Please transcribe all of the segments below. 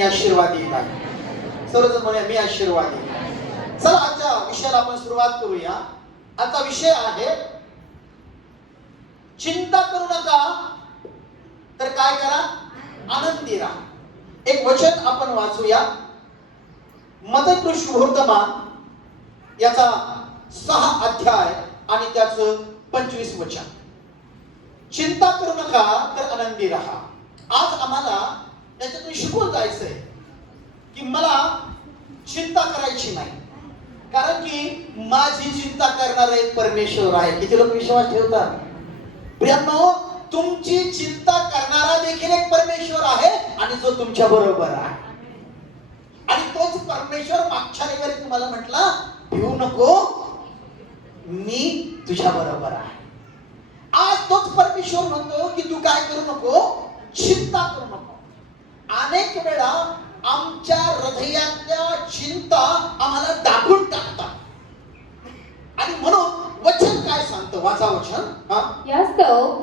मी आशीर्वाद देत आहे. सर्वजण म्हणूया मी आशीर्वाद देत आहे. चला आजच्या विषयाला आपण सुरुवात करूया. आजचा विषय आहे चिंता करू नका तर काय करा, आनंदी राहा. एक वचन आपण वाचूया. मत्ती सुवर्तमान याचा 6 अध्याय आणि त्याचं 25 वचन. चिंता करू नका तर आनंदी राहा. आज आम्हाला त्याच्यातून शिकून जायचंय की मला चिंता करायची नाही, कारण की माझी चिंता करणारा एक परमेश्वर आहे. किती लोक विश्वास ठेवतात? प्रियांनो, तुमची चिंता करणारा देखील एक परमेश्वर आहे आणि जो तुमच्या बरोबर आहे. आणि तोच परमेश्वर मागच्या रविवारी तुम्हाला म्हटला, भिवू नको, मी तुझ्या बरोबर आहे. आज तोच परमेश्वर म्हणतो की तू काय करू नको, चिंता करू नको. अनेक वेळा आमच्या हृदयातल्या चिंता आम्हाला दाबून टाकतात आणि म्हणून वचन काय सांगतं, वाचा वचन.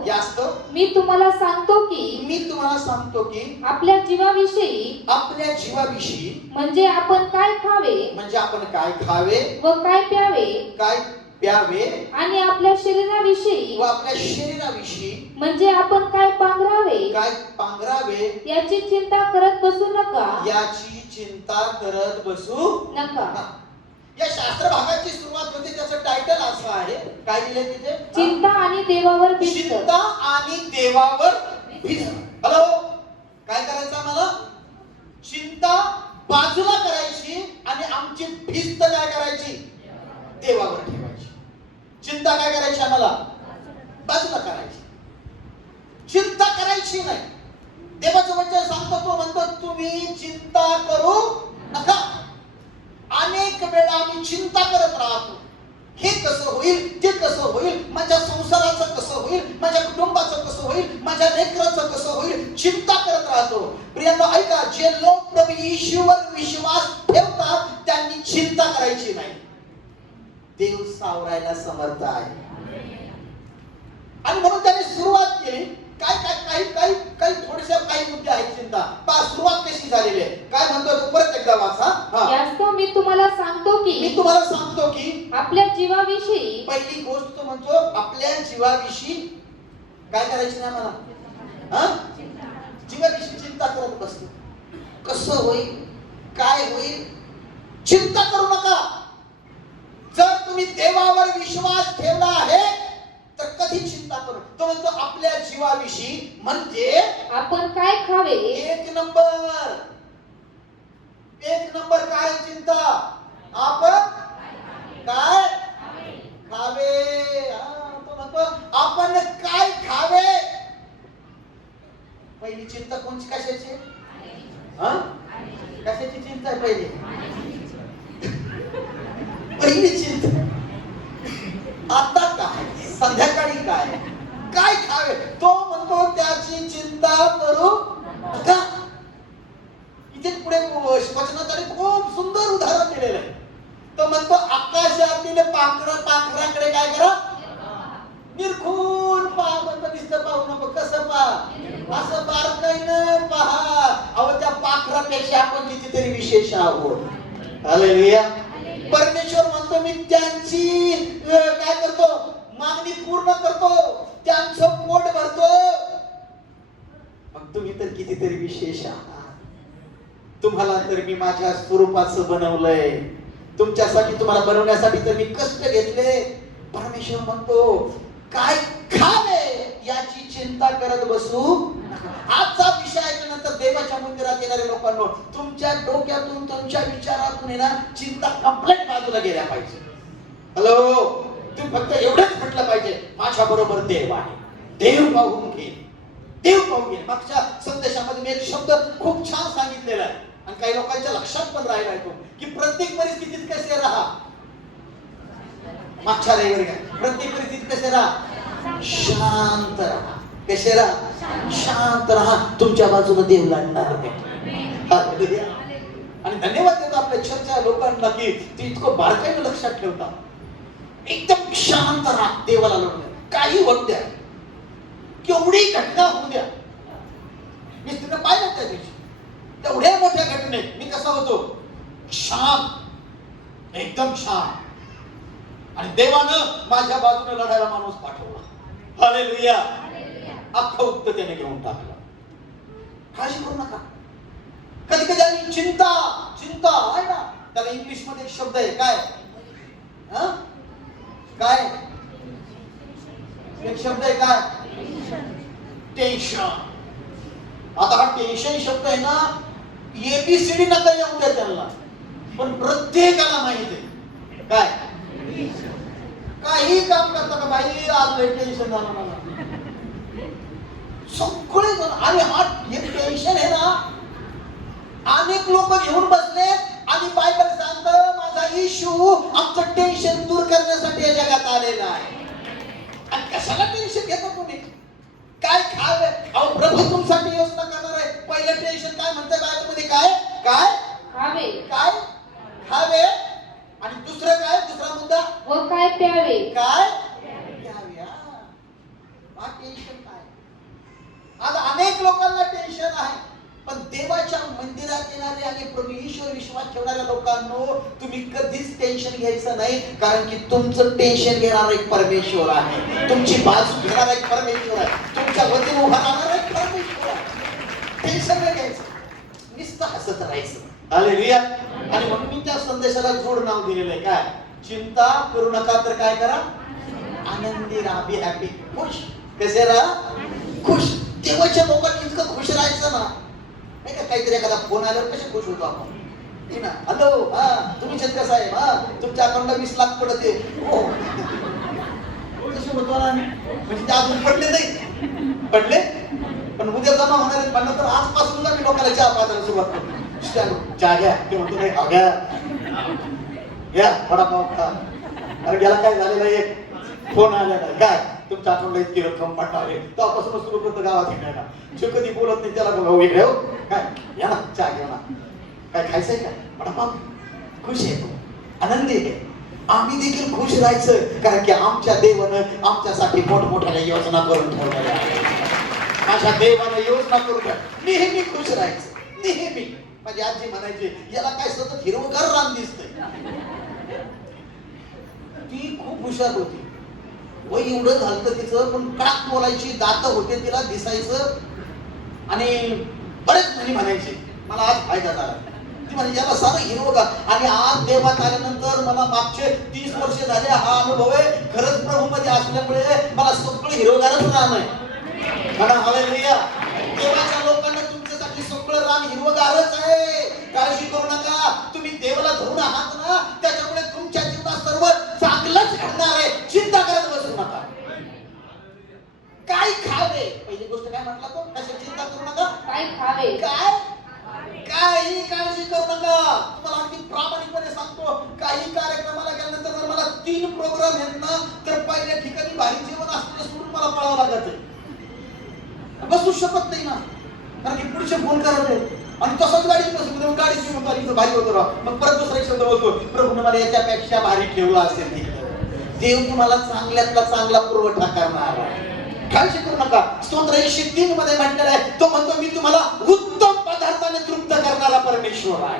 यास्तव मी तुम्हाला सांगतो की आपल्या जीवाविषयी म्हणजे आपण काय खावे व काय प्यावे आणि आपल्या शरीराविषयी म्हणजे आपण काय पांघरावे याची चिंता करत बसू नका. या शास्त्र भागाची सुरुवात होते, त्याचं टायटल असं आहे, काय दिले तिथे, चिंता आणि देवावर भिस्त. हॅलो, काय करायचं आम्हाला? चिंता बाजूला करायची आणि आमची भिस्त काय करायची, देवावर ठेवायची. चिंता काय करायची आम्हाला, बाजूला करायची. चिंता करायची नाही. देवाचं वचन सांगतो, तो म्हणतो तुम्ही चिंता करू नका. अनेक वेळा आम्ही चिंता करत राहतो, हे कसं होईल, ते कसं होईल, माझ्या संसाराचं कसं होईल, माझ्या कुटुंबाचं कसं होईल, माझ्या लेकराचं कसं होईल, चिंता करत राहतो. प्रियांनो ऐका, जे लोक प्रभू येशूवर विश्वास ठेवतात त्यांनी चिंता करायची नाही. देव सावरायला समर्थ आहे. आणि म्हणून त्याने सुरुवात केली. काही थोडेसे काही मुद्दे आहेत चिंता. पहा सुरुवात कशी झालेली आहे, काय म्हणतो तो, परत एकदा वाचा. यास्तव मी तुम्हाला सांगतो की आपल्या जीवाविषयी, पहिली गोष्ट म्हणतो आपल्या जीवाविषयी काय करायची नाही मला, जीवाविषयी चिंता करत बसतो. कसं होईल, काय होईल, चिंता करू नका. जर तुम्ही देवावर विश्वास ठेवला आहे तर कधी चिंता करू. तो म्हणतो आपल्या जीवाविषयी म्हणजे आपण काय खावे. एक नंबर काय चिंता, आपण काय खावे. तो म्हणतो आपण काय खावे. पहिली चिंता कोणची, कशाची, कशाची चिंता आहे पहिली चिंता. आता काय, संध्याकाळी काय खावे. तो म्हणतो त्याची चिंता करू नका. इथे पुढे वचनात खूप सुंदर उदाहरण दिलेलं आहे. तो म्हणतो आकाशातील पाखराकडे काय करा, निरखून पहा. म्हणतो नुसतं पाहू नको, कसं पहा, असं बारकाईनं पहा. अहो त्या पाखरापेक्षा आपण कितीतरी विशेष आहोत. हालेलुया. परमेश्वर म्हणतो मी त्यांची काय करतो, मागणी पूर्ण करतो, त्यांचं पोट भरतो. मग तुम्ही तर कितीतरी विशेष आहात. तुम्हाला तर मी माझ्या स्वरूपाचं बनवलंय. तुमच्यासाठी, तुम्हाला बनवण्यासाठी तर मी कष्ट घेतले. परमेश्वर म्हणतो काय खावे याची चिंता करत बसू नका. आजचा विषय ऐकल्यानंतर देवाच्या मंदिरात येणाऱ्या लोकांना तुमच्या डोक्यातून, तुमच्या विचारातून येणार चिंता कंप्लीट बाजूला गेल्या पाहिजे. हॅलो, तुम्ही फक्त एवढंच म्हटलं पाहिजे, माझ्या बरोबर देव आहे, देव पाहून घे. मागच्या संदेशामध्ये मी एक शब्द खूप छान सांगितलेला आहे आणि काही लोकांच्या लक्षात पण राहिला आहे तो, की प्रत्येक परिस्थितीत कसे राहा. मागच्या रविवारी प्रत्येक परिस्थितीत कसे राहा, शांत राहा. कसे राहा, शांत राहा. तुमच्या बाजूला देव लागणार नाही. आणि धन्यवाद देतो आपल्या चर्चा लोकांना की ते इतकं बारकाईने लक्षात ठेवतात. एकदम शांत राहा, देवाला लागणार. काही होत द्या, केवढी घटना होऊ द्या. मी तिथं पाहिलं त्या दिवशी तेवढ्या मोठ्या नाही. मी कसा होतो? शांत, एकदम शांत. आणि देवानं माझ्या बाजूने लढायला माणूस पाठवला. हालेलुया. अख्खं उत्तर त्याने घेऊन टाकलं. काळजी करू नका. कधी कधी आम्ही चिंता चिंता आहे ना, त्याला इंग्लिश मध्ये एक शब्द आहे. काय काय एक शब्द आहे? काय? टेन्शन. आता हा टेन्शन शब्द आहे ना, एबीसीडी नका येऊ द्या त्यांना, पण प्रत्येकाला माहिती आहे. काय? काही काम करता का बाई, आज लय टेन्शन झालं मला. सगळे जण. आणि हा टेन्शन आहे ना, अनेक लोक घेऊन बसले. आणि बायबल सांगतं माझा येशू आमचं टेन्शन दूर करण्यासाठी या जगात आलेला आहे. आणि कशाला टेन्शन घेता तुम्ही? काय खावे? अहो प्रभू तुमसाठी योजना करणार आहे. पहिलं टेन्शन काय म्हणतं बायबलमध्ये? काय काय खावे. काय खावे. आणि दुसरं काय? दुसरा मुद्दा व काय प्यावे. काय प्यावे. हा टेन्शन काय? आज अनेक लोकांना टेन्शन आहे. पण देवाच्या मंदिरात येणारे आणि प्रभू ईश्वर विश्वास ठेवणाऱ्या लोकांनो, तुम्ही कधीच टेन्शन घ्यायचं नाही. कारण की तुमचं टेन्शन घेणारा एक परमेश्वर आहे. तुमची बाजू घेणारा एक परमेश्वर आहे. तुमच्या वतीने उभा राहणारा एक परमेश्वर आहे. टेन्शन नाही घ्यायचं, नुसतं हसत राहायचं. हालेलुया. आणि म्हणून मी त्या संदेशाला जोड नाव दिलेलं आहे. काय? चिंता करू नका, तर काय करा? आनंदी राहा. Be happy. खुश. कसे राहा? खुश. देवाच्या लोकांनी इतकं खुश राहायचं ना. काहीतरी एखादा फोन आल्यावर कसे खुश होतो आपण? हॅलो, हा तुम्ही शेतकरी साहेब, हा तुमच्या अकाउंटला 20 लाख पडते. हो कसे होतो ना. म्हणजे ते अजून पडले नाही. पडले पण उद्या जमा होणार आहेत. म्हणलं तर आजपासून मी लोकांना चहा पाजायला सुरुवात करतो. चहा घ्या. ते म्हणतो नाही, घ्या वडापाव खा. अरे गेला काय झालेला, एक फोन आलेला आहे. काय? तुमच्या अकाउंटला इतकी रक्कम पाठवावे. तेव्हापासून सुरू करतो गावात हिंडायला. जो कधी बोलत नाही त्याला बघा वेगळे. हो काय? या ना चहा घ्या ना. काय खायचंय का? वडापाव. खुश आहे तो, आनंदी आहे. आम्ही देखील खुश राहायचं, कारण की आमच्या देवानं आमच्यासाठी मोठमोठ्या योजना करून ठेवल्या आहे. माझ्या देवानं योजना करून नेहमी खुश राहायचं. नेहमी. माझी आजी म्हणायची, याला काय सतत हिरवगार रान दिसतंय. ती खूप हुशार होती. वय एवढं झालं तिचं, पण काक बोलायची, दात होते तिला, दिसायचं. आणि बरेच म्हणी म्हणायचे. मला आज फायदा झाला. ती म्हणजे याला सारं हिरवगार. आणि आज देवात आल्यानंतर मला मागचे 30 वर्ष झाले हा अनुभव आहे. खरंच प्रभू मध्ये असल्यामुळे मला सगळं हिरवगारच रान आहे. म्हणा हालेलुया. देवाच्या लोकांना तुमच्यासाठी सगळं रान हिरवगारच आहे. काळजी करू नका. तुम्ही देवाला धरून आहात ना, त्याच्यामुळे तुमच्या जीवनात सर्व चांगलंच घडणार आहे. चिंता करत बसू नका. काय खावे? पहिली गोष्ट काय म्हटलं तो? कशाची चिंता करू नका. काय खावे. काय? काही काळजी करू नका. तुम्हाला अगदी प्रामाणिकपणे सांगतो, काही कार्यक्रमाला गेल्यानंतर जर मला 3 प्रोग्राम आहेत ना, तर पहिल्या ठिकाणी भारी जेवण असलेलं सोडून मला पळावं लागत आहे. बसू शकत नाही ना, कारण की पुढचे फोन करायचे. आणि तसंच गाडीत बसू, गाडीची गाडीचं भारी होतो राव. मग परत दुसरा शब्द बोलतो, प्रभूने मला याच्यापेक्षा भारी ठेवला असेल तिकडे. देव तुम्हाला चांगल्यातला चांगला पुरवठा करणार आहे. काळजी करू नका. स्तोत्र 103 मध्ये म्हटलेलं आहे, तो म्हणतो मी तुम्हाला उत्तम पदार्थाने तृप्त करणारा परमेश्वर आहे.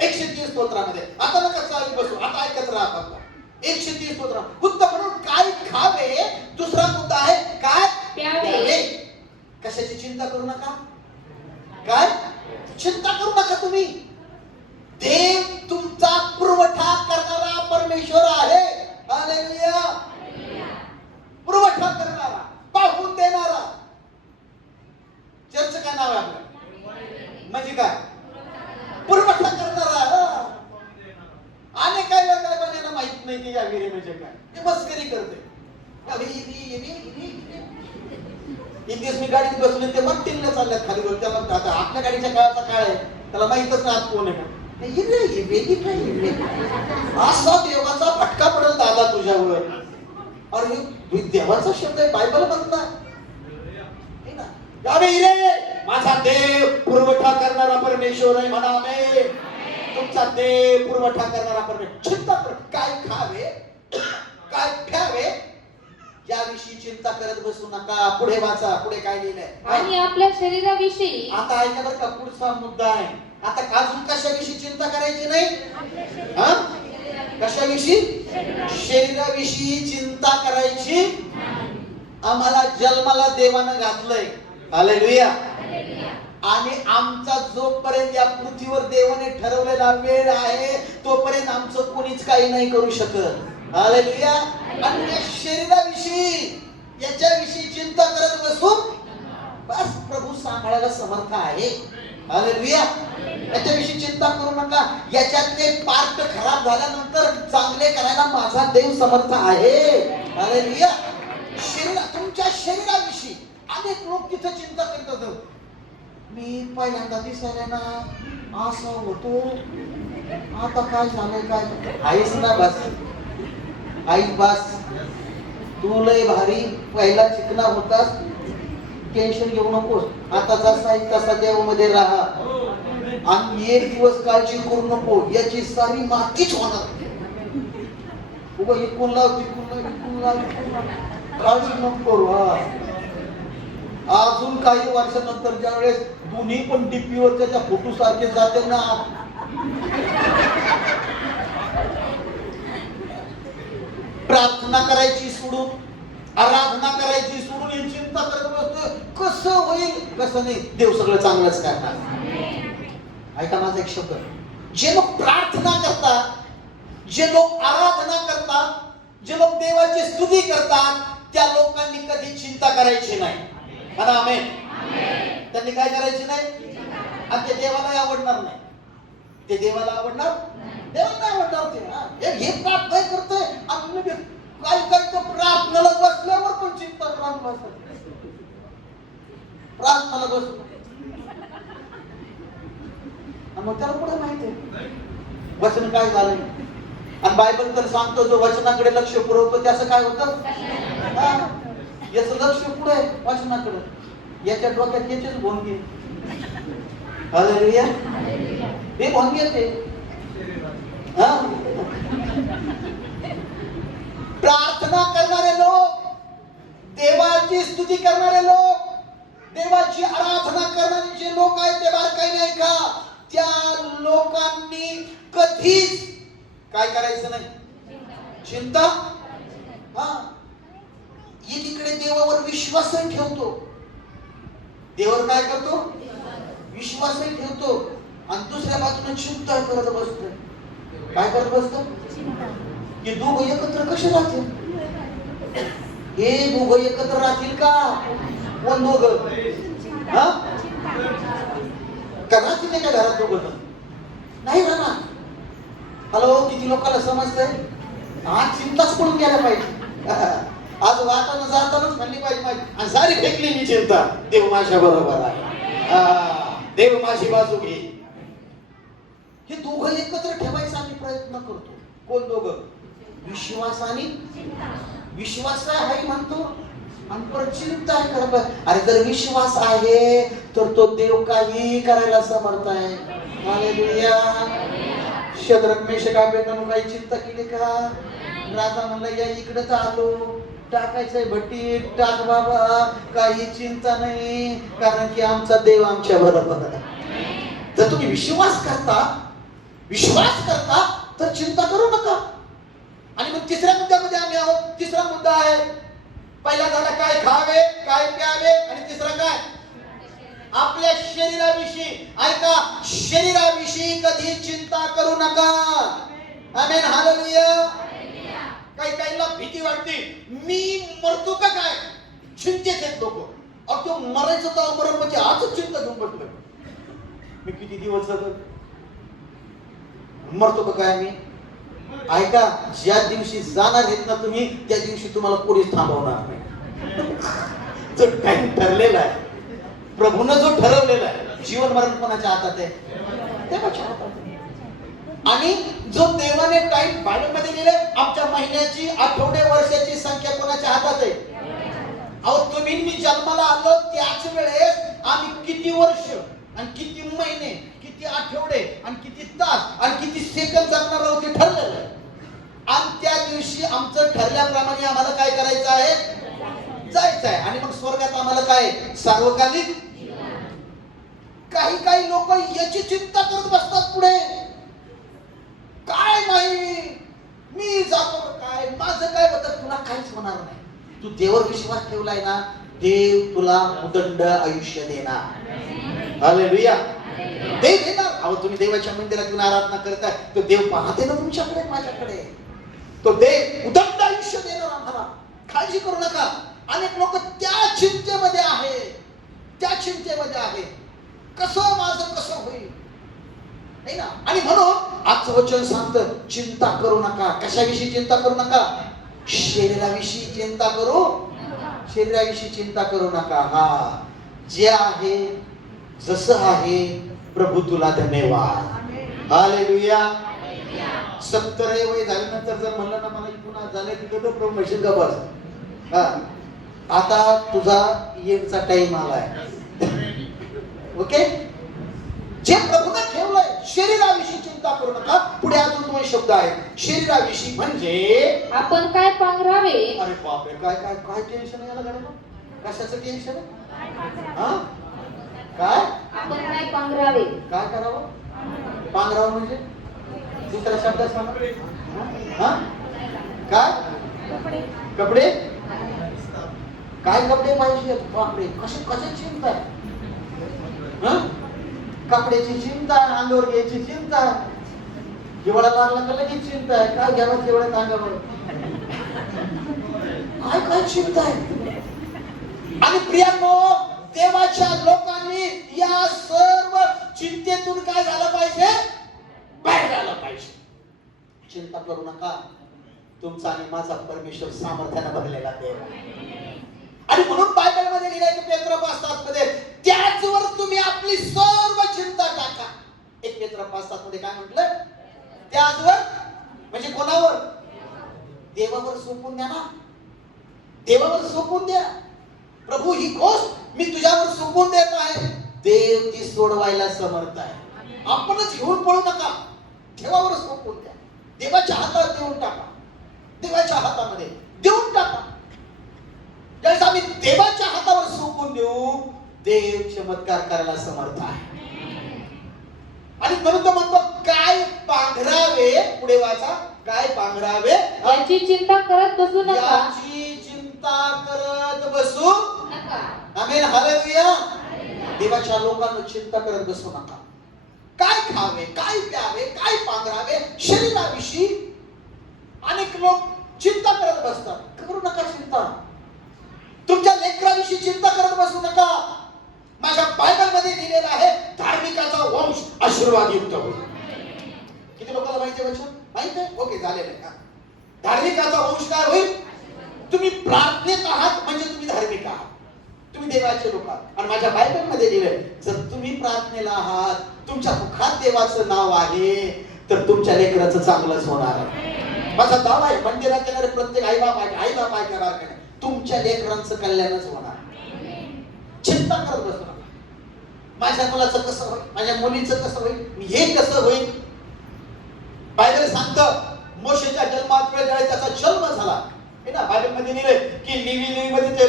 130 स्तोत्रामध्ये. आता नका चालू बसू, आता ऐकत राहा फक्त. 130 स्तोत्र. उत्तम म्हणून काय खावे. दुसरा मुद्दा आहे काय प्यावे. कशाची चिंता करू नका. काय चिंता करू नका तुम्ही. देव तुमचा पुरवठा करणारा परमेश्वर आहे. हालेलुया. पुरवठा करणारा, पाहून देणारा. चर्च काय नाव आहे आपलं? म्हणजे काय? पुरवठा करणारा. आणि काय बनायला माहित नाही की या विहिरी म्हणजे काय. ते मस्करी करते. एक दिवस मी गाडीत बसले, ते मग टिल्ल्या चालल्यात खाली वर. त्याला आता आपल्या गाडीच्या काळाचा काळ आहे, त्याला माहितच नाही आज कोण आहे का. असा देवाचा फटका पडेल दादा तुझ्यावर. अरे देवाचा शब्द आहे, बायबल म्हणतात. माझा देव पुरवठा करणारा परमेश्वर आहे. म्हणा आमेन. तुमचा देव पुरवठा करणारा परमेश्वर. चिंता काय खावे, काय प्यावे याविषयी चिंता करत बसू नका. पुढे वाचा, पुढे काय लिहिलंय. आणि आपल्या शरीराविषयी. आता ऐका बरं का, पुढचा मुद्दा आहे. आता काजू चिंता करायची नाही? हा, कशाविषयी? शरीराविषयी चिंता करायची. आम्हाला जन्माला देवानं घातलंय, हालेलुया. आणि आमचा जोपर्यंत या पृथ्वीवर देवाने ठरवलेला वेळ आहे तोपर्यंत आमचं कोणीच काही नाही करू शकत, हालेलुया. आणि या शरीराविषयी याच्याविषयी चिंता करत बसून बस प्रभू सांभाळायला समर्थ आहे, हालेलुया. याच्याविषयी चिंता करू नका. याच्यातले पार्ट खराब झाल्यानंतर चांगले करायला माझा देव समर्थ आहे, हालेलुया. तुमच्या शरीराविषयी अनेक लोक तिथे चिंता करत होते. मी पहिल्यांदा दिसायला ना असा होतो, आता काय झालंय, काय आईस ना बस, आईस बस, तू लय भारी पहिला चिकना होतास, टेन्शन घेऊ नकोस, आता जसा आहे तसा देवामध्ये राहा. आणि एक दिवस काळजी करू नको, याची सारी मातीच होणार. उगा इकून लाव तिकून लाव, काळजी नको करू. अजून काही वर्षानंतर ज्या वेळेस दोन्ही पण डीपीवर त्याच्या फोटो सारखे जाते ना, प्रार्थना करायची सोडून, आराधना करायची सोडून ही चिंता करत बसतो, कसं होईल कसं नाही, देव सगळं चांगलंच करणार. ऐका माझा एक शब्द, जे लोक प्रार्थना करतात, जे लोक आराधना करतात, जे लोक देवाची स्तुती करतात, त्या लोकांनी कधी चिंता करायची नाही. आमेन. त्यांनी काय करायचे नाही, आणि ते देवाला आवडणार नाही. ते देवाला आवडणार, देवाला आवडणार. ते हे प्रार्थना करते आणि काय तर प्रार्थनेला बसल्यावर पण चिंता करत बसतात. प्रार्थनेला बस, मग त्याला पुढे माहिती वचन काय झालंय. आणि बायबल तर सांगतो जो वचनाकडे लक्ष पुरवतो त्याचं काय होतं, याचं लक्ष पुढे वचनाकडे. याच्या डोक्यात याचेच भोंगे, हालेलुया, हे भोंगे ते. प्रार्थना करणारे लोक, देवाची स्तुती करणारे लोक, देवाची आराधना करणारे जे लोक आहेत ते बारकाई नाही का, त्या लोकांनी कधीच काय करायचं नाही, चिंता. एकीकडे देवावर विश्वासही ठेवतो, देवावर काय करतो, विश्वासही ठेवतो, आणि दुसऱ्या बाजूने चिंता करत बसतो. काय करत बसतो, की दोघं एकत्र कसे राहतील, हे दोघं एकत्र राहतील का, कोण दोघं, का राहतील एका घरात दोघं, नाही राहणार. हॅलो, किती लोकांना समजतंय, हा चिंताच पडून गेला पाहिजे. आज वाटानं जातानाच म्हणली पाहिजे माझी, आणि सारी फेकली मी चिंता, देव माझ्या बरोबर आहे, देव माझी बाजू घे. हे दोघं एकत्र ठेवायचा आम्ही प्रयत्न करतो. कोण दोघं, विश्वास आणि विश्वास आहे म्हणतो, आणि परत चिंता करत. अरे जर विश्वास आहे तर तो देव काही करायला समर्थ आहे, हालेलुया. शद्रक मेशक अबेदनगो काही चिंता केली का, राजा म्हणला या इकडे आलो, टाकायचंय भट्टीत, टाक बाबा, काही चिंता नाही, कारण की आमचा देव आमच्या बरोबर आहे. जर तुम्ही विश्वास करता तर चिंता करू नका. आणि मग तिसऱ्या मुद्द्यामध्ये आम्ही आहोत. तिसरा मुद्दा आहे, पहिला झाला काय खावे, काय प्यावे, आणि तिसरा काय, आपल्या शरीराविषयी. ऐका, शरीराविषयी कधी चिंता करू नका. आमेन, हालेलुया. काही भीती वाटते, मी मरतो का काय, चिंतेत आहेत लोक. अहो तो मरायचं तर मरण, म्हणजे आजच चिंता घेऊन बसलो, मी किती दिवस जगत, मरतो का काय मी. ऐका, ज्या दिवशी जाणार आहेत ना तुम्ही, त्या दिवशी तुम्हाला कोणीच थांबवणार नाही. जो टाइम ठरलेला आहे, प्रभूनं जो ठरवलेला आहे, जीवन मरण कोणाच्या हातात आहे, देवाच्या हातात आहे. आणि जो देवाने टाइम बायबलमध्ये लिहिलंय, आमच्या महिन्याची, आठवडे, वर्षाची संख्या कोणाच्या हातात आहे. अहो तुम्ही मी जन्माला आलो त्याच वेळेस आम्ही किती वर्ष आणि किती महिने, किती आठवडे आणि किती तास आणि किती सेकंद जगणार आहोत ते ठरलेलं आहे. आणि त्या दिवशी आमचं ठरल्याप्रमाणे आम्हाला काय करायचं आहे, जायचं आहे. आणि मग स्वर्गात आम्हाला काय, सार्वकालिक. काही लोक याची चिंता करत बसतात पुढे, देवावर विश्वास ठेवलाय ना, देव तुला उदंड आयुष्य देणार. हालेलुया. देव देणार. अहो तुम्ही देवाच्या मंदिरात येऊन आराधना करताय, तो देव पाहते ना तुमच्याकडे, माझ्याकडे. तो देव उदंड आयुष्य देणार आम्हाला. काळजी करू नका. अनेक लोक त्या चिंतेमध्ये आहे, त्या चिंतेमध्ये आहे, कसं माझं कसं होईल, है ना. आणि म्हणून आजचं वचन सांगतं, चिंता करू नका. कशाविषयी चिंता करू नका? शरीराविषयी चिंता करू, शरीराविषयी चिंता करू नका. हा, जे आहे जसं आहे, प्रभू तुला धन्यवाद. हालेलुया. 70 वय झाल्यानंतर जर म्हणलं ना, मला पुन्हा झालं की कधी प्रभू म्हणशील का बस, हा आता तुझा येण्याचा टाइम आलाय. ओके. जे प्रभूने ठेवलंय, शरीराविषयी चिंता करू नका. पुढे अजून 2 शब्द आहेत. शरीराविषयी म्हणजे आपण काय पांघरावे. अरे बापरे, काय काय काय टेन्शन आहे याला गाडीला. कशाचं टेन्शन आहे? हा, काय आपण काय पांघरावे. काय करावं? पांघरावं म्हणजे दुसरा शब्द सांगा. हा, काय कपडे. काय कपडे पाहिजे? बापरे, कशाची चिंता आहे? कपड्याची चिंता, अंगावर घ्यायची चिंता, हिवाळा लागला तर लगेच चिंता आहे. काय घ्यावं तेवढ्यात अंगावर, काय काय चिंता आहे. आणि प्रियांनो, देवाच्या लोकांनी या सर्व चिंतेतून काय झालं पाहिजे? बाहेर आलं पाहिजे. चिंता करू नका. तुमचा आणि माझा परमेश्वर सामर्थ्याने भरलेला देव आहे. आणि म्हणून बायबलमध्ये लिहिलंय पेत्र 5:7 मध्ये, त्याचवर तुम्ही आपली सर्व चिंता टाका. 1 पेत्र 5:7 मध्ये काय म्हटलं? त्याचवर म्हणजे कोणावर? देवावर सोपून द्या ना. देवावर सोपून द्या. प्रभू, ही गोष्ट मी तुझ्यावर सोपून देत आहे. देव ती सोडवायला समर्थ आहे. आपणच घेऊन पळू नका. देवावर सोपून द्या. देवाच्या हातात देऊन टाका. देवाच्या हातामध्ये देऊन टाका. ज्यावेळेस आम्ही देवाच्या हातावर सोपून देऊ, देव चमत्कार करायला समर्थ आहे. आणि म्हणून तो म्हणतो, काय पांघरावे. पुढे वाचा, काय पांघरावे. याची चिंता करत बसू नका. याची चिंता करत बसू नका. आमेन. हालेलुया. देवाच्या लोकांना चिंता करत बसू नका. काय खावे, काय प्यावे, काय पांघरावे, शरीराविषयी अनेक लोक चिंता करत बसतात. करू नका चिंता. तुमच्या लेकराविषयी चिंता करत बसू नका. माझ्या बायबलमध्ये लिहिलेलं आहे, धार्मिकाचा वंश आशीर्वादयुक्त होईल. किती लोकांना माहिती आहे? माहिती आहे? ओके, झालेलं आहे. धार्मिकाचा वंश काय होईल? तुम्ही प्रार्थनेत आहात म्हणजे तुम्ही धार्मिक आहात. तुम्ही देवाचे लोक आहात. आणि माझ्या बायबलमध्ये लिहिलंय, जर तुम्ही प्रार्थनेला आहात, तुमच्या मुखात देवाचं नाव आहे, तर तुमच्या लेकराचं चांगलंच होणार आहे. माझा दावा आहे, मंदिरात येणारे प्रत्येक आई बाप आहे का बारकाने, तुमच्या लेकरांचं कल्याणच होणार. चिंता करत बसू नका. माझ्या मुलाचं कसं होईल, माझ्या मुलीचं कसं होईल, हे कसं होईल. बायबल सांगतं, मोशेच्या जन्मात त्याचा जन्म झाला. हे ना, बायबलमध्ये लिहिलंय की लिवी मध्ये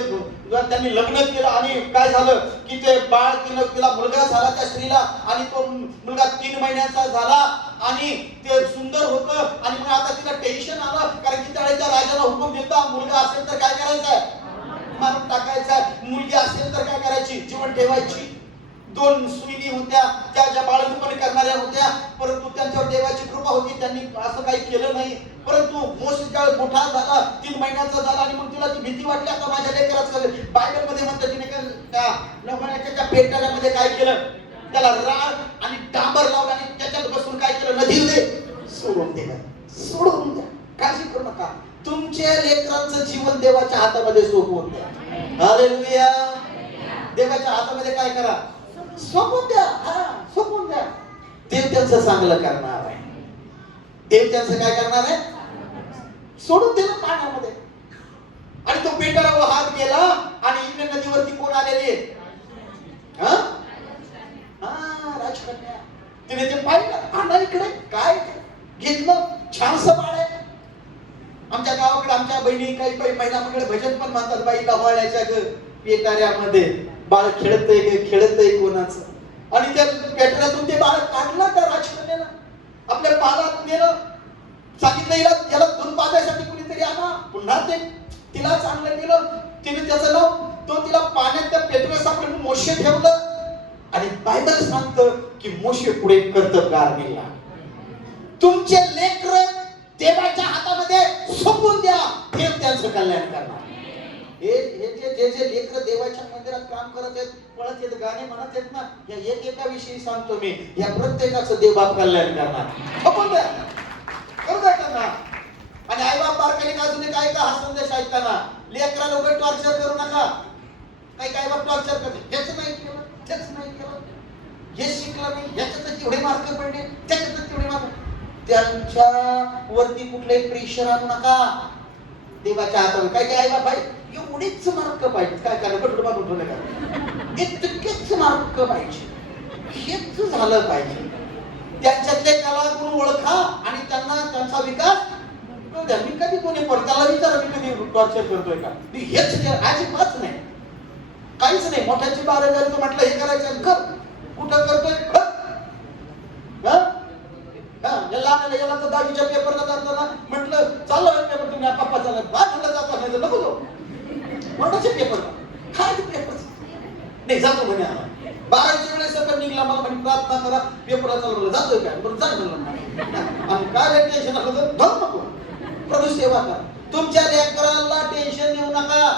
त्यांनी लग्न केलं आणि काय झालं की ते बाळ, तिला मुलगा झाला त्या स्त्रीला, आणि तो मुलगा 3 महिन्याचा झाला आणि ते सुंदर होतं. आणि मग आता तिला टेन्शन आलं, कारण की त्यावेळेच्या राजाला हुकूम दिला, मुलगा असेल तर काय करायचंय? मारून टाकायचा. मुलगी असेल तर काय करायची? जीवन ठेवायची. 2 सुईणी होत्या, त्या ज्या बाळंतपण करणाऱ्या होत्या, परंतु त्यांच्यावर देवाची कृपा होती, त्यांनी असं काही केलं नाही. परंतु मोशे ज्यावेळेस मोठा झाला, 3 महिन्याचा झाला, आणि मग तिला ती भीती वाटली, आता माझ्या लेकराचं झालं. बायबलमध्ये म्हणतात तिने त्या लवण्याच्या पेटाळ्यामध्ये काय केलं? त्याला राळ आणि डांबर लावलं आणि त्याच्यात बसून काय केलं? नदीमध्ये सोडून दिलं. सोडून द्या. काळजी करू नका. तुमच्या लेकरांचं जीवन देवाच्या हातामध्ये सोपवून द्या. हालेलुया. देवाच्या हातामध्ये काय करा? सोपवून द्या. हा, सोपवून द्या. देव त्यांचं चांगलं करणार आहे. देव त्यांचं काय करणार आहे? सोडून दिलं पाण्यामध्ये. आणि तो पेटाळावर हात गेला, आणि इकडे नदीवरती कोण आलेली आहे? राजकन्या. तिने ते पाहिलं, आणा इकडे, काय घेतलं, छानसं बाळ आहे. आमच्या गावाकडे आमच्या बहिणी काही महिला मंडळ भजन पण म्हणतात, बाई गव्हाळ्याच्या पेटाऱ्यामध्ये बाळ खेळतय कोणाचं. आणि त्या पेटाऱ्यातून ते बाळ काढलं त्या राजकन्यानं, आपल्या पालात नेलं, सांगितलं याला दूध पाजायसाठी कुणीतरी आणा. पुन्हा ते तिलाच आणलं गेलं. त्याचं नाव. तो तिला पाण्यात त्या पेटवेसापर्यंत मोशे ठेवलं. आणि बायबल सांगतं की मोशे पुढे कर्तबगार गेला. तुमचे लेकर देवाच्या हातामध्ये सोपून द्या, देव त्यांचं कल्याण करणार. हे जे लेकर देवाच्या मंदिरात काम करत आहेत, पळत येत, गाणे म्हणत आहेत ना, या एका विषयी सांगतो मी, या प्रत्येकाचं देव बाप कल्याण करणार. सोपून द्या, करू द्या त्यांना. आणि आई बाप बारकाईने अजून काय का हा संदेश ऐकताना लेकराला उभे टॉर्चर करू नका. काय बाप टॉर्चर करते, हेच नाही केलं, तेच नाही केलं, हे शिकलं नाही, ह्याच्यातच एवढे मार्क पडले, त्याच्यातच तेवढे मार्क. त्यांच्या वरती कुठलंही प्रेशर आणू नका. देवाच्या हातावर काय आई बाप आहे, एवढेच मार्क पाहिजे, काय करायला बटून बाबू ठेवलं का, इतकेच मार्क पाहिजे, हेच झालं पाहिजे. त्यांच्यातले कलागुण ओळखा आणि त्यांना त्यांचा विकास करू द्या. मी कधी कोणी पडताला विचारा, मी कधी टॉर्चर करतोय का, हेच अजिबात नाही, काहीच नाही. मोठ्याची 12,000 तू म्हटलं हे करायचं कर, कुठं करतोय लहान याला तर 10वीच्या पेपरला जाताना म्हटलं चाललं पेपर, तुम्ही पप्पा चालला म्हटलं जातो, नाही तर नको जाऊ. मोठ्याच्या पेपरला काय पेपर नाही जातो म्हणे. आला 12वीच्या वेळेस पेपर निघला, मला म्हणे प्रार्थना करा, पेपरला चालवलं जातोय काय, बरं जाय म्हणलं. आणि काय टेन्शन आलं तर जाऊ नको, प्रभू सेवा करा. तुमच्या लेकराला टेन्शन देऊ नका.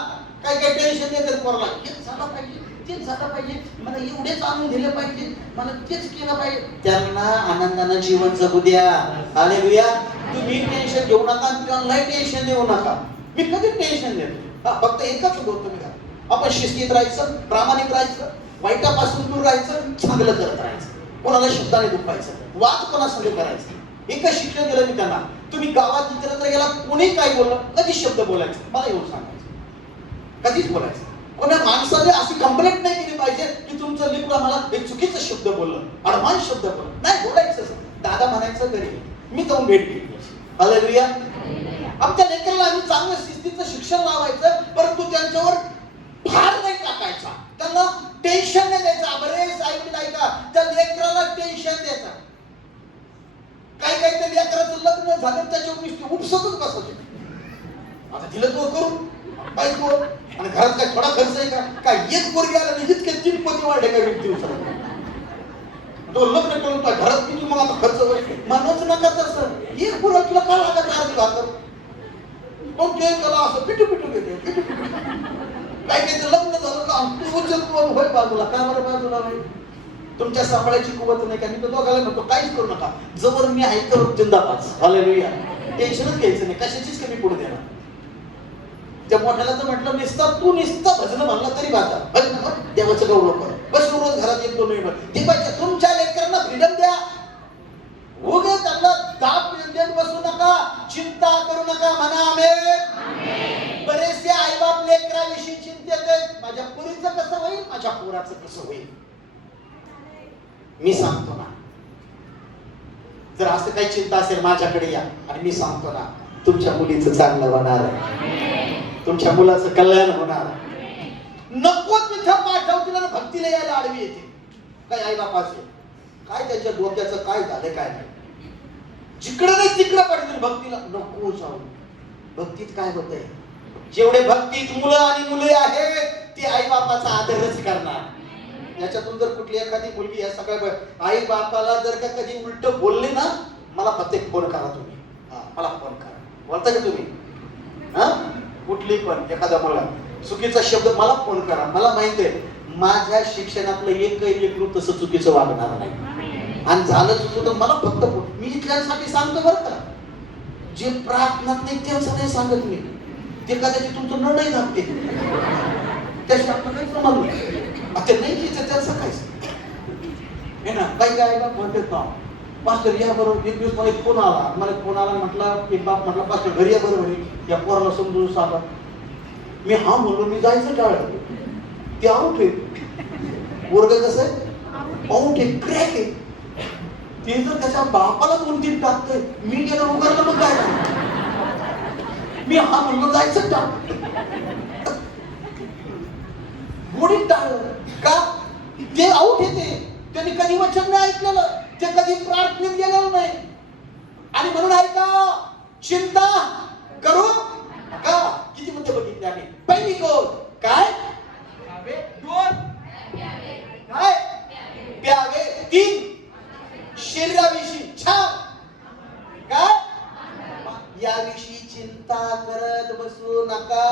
काय टेन्शन देतात पोराला, हेच झालं पाहिजे, तेच झालं पाहिजे, मला एवढेच आणून दिलं पाहिजे, मला तेच केलं पाहिजे. त्यांना आनंदानं जीवन जगू द्या. हालेलुया. तुम्ही टेन्शन घेऊ नका, त्यांनाही टेन्शन देऊ नका. मी कधी टेन्शन देतो, फक्त एकच होतो तुम्ही आपण शिस्तीत राहायचं, प्रामाणिक राहायचं, वाईटापासून दूर राहायचं, चांगलं करत राहायचं, कोणाला शब्दाने दुखायचं, वाद कोणासंग करायचं. एकच शिक्षण दिलं मी त्यांना. तुम्ही गावात इतरत्र गेला, कोणी काय बोललं, कधी शब्द बोलायचं, मला येऊन सांगायचं, कधीच बोलायचं. कोणा माणसाने अशी कंप्लेंट नाही केली पाहिजे की तुमचं लेकरू आम्हाला एक चुकीचा शब्द बोललं, अडवान्स शब्द बोललं, नाही बोलायचं. दादा म्हणायचं घरी, मी जाऊन भेट घेतली. हालेलुया. आमच्या लेकराला आम्ही चांगलं शिस्तीचं शिक्षण लावायचं, परंतु त्यांच्यावर भार नाही टाकायचा, त्यांना टेन्शन नाही द्यायचं. बरेच ऐकून ऐका, त्या लेकराला टेन्शन द्यायचं. काही त्या लेकराचं लग्न झालं त्याच्यावर मी उपसतच बसवते, आता दिलं तो करू काय तो, आणि घरात काय थोडा खर्च आहे का, काय एक पोरगी आला नाही जितके 3 पती वाढले का एक दिवसाला, तो लग्न करून घरात किती मग आता खर्च म्हणूच नका तसं. एक पोरं तुला काय लागत अर्धी भाकर, पण ते त्याला असं पिटू घेते, काय त्याचं लग्न झालं का तू उचलतो होय बाजूला, काय बरं बाजूला होय. तुमच्या सांभाळायची कुवत नाही का, मी तर दोघाला नको, काहीच करू नका, जवळ मी आहे तर जिंदाबाद. हालेलुया. टेन्शनच घ्यायचं नाही, कशाचीच कमी पुढे देणार. त्या मोठ्याला तर म्हटलं निसता तू निसता भजन म्हणला तरी बाजा, भजन देवाचं गौरव कर, बस रोज घरात 1-2 मिनिट ते पाहिजे. तुमच्या लेकरांना फ्रीडम द्या, उगे त्यांना दाब देत बसू नका, चिंता करू नका. म्हणा आमेन. बरेचसे आईबाप लेकराविषयी चिंतेत आहेत, माझ्या पुरीचं कसं होईल, माझ्या पोराचं कसं होईल. मी सांगतो ना, जर असं काही चिंता असेल माझ्याकडे या, आणि मी सांगतो ना, तुमच्या मुलीचं चांगलं होणार आहे, तुमच्या मुलाचं कल्याण होणार. नको तिथं पाठव, तिला भक्तीला यायला आडवी येते. काय आई बाप असेल, काय त्याच्या डोक्याचं काय झालं काय नाही, जिकडं नाही तिकडं पाठवतील भक्तीला. नको जाऊ. भक्तीत काय होतंय, जेवढे भक्तीत मुलं आणि मुले आहेत ते आई बापाचा आदरच करणार. याच्यातून जर कुठली एखादी मुलगी या सगळ्या आई बापाला जर का कधी उलट बोलले ना, मला फक्त एक फोन करा तुम्ही, मला फोन करा. बोलता का तुम्ही? कुठली पण एखादा मुला चुकीचा शब्द मला फोन करा. मला माहिती आहे माझ्या शिक्षणातलं एक लेकरू तसं चुकीचं वागणार नाही, आणि झालं चुकलं तर मला फक्त मी इथल्यासाठी सांगतो बरं का. जे प्रार्थनात नाही त्यांचं नाही सांगत मी, ते कदाचित तुमचं नडही लागते त्याशी आपलं काही प्रमाण नाही. आता नाही घ्यायचं त्याचं काय हे ना. काही काय का म्हणतात ना, मास्टर या बरोबर. एक दिवस मला एक फोन आला, म्हटलं एक बाप म्हटलं पास्टर घरी या बरोबर, या पोराला समजून सांगा. मी हा म्हणलो, मी जायचं टाळलं. ते आऊट आहे, वर्ग कसं आहे आऊट आहे, क्रॅक आहे. ते जर त्याच्या बापाला 2-3 टाकतोय, मी गेलं उघडलं मग काय, मी हा म्हणलो जायचं टाळ, गोडीत टाळलं का, ते आऊट येते. त्यांनी कधी वचन नाही ऐकलेलं, ते कधी प्रार्थनेत गेलेलं नाही, आणि म्हणून ऐका, चिंता करू का. किती म्हणते बघितले आम्ही. पहिली गोष्ट शरीराविषयी छान काय याविषयी चिंता करत बसू नका.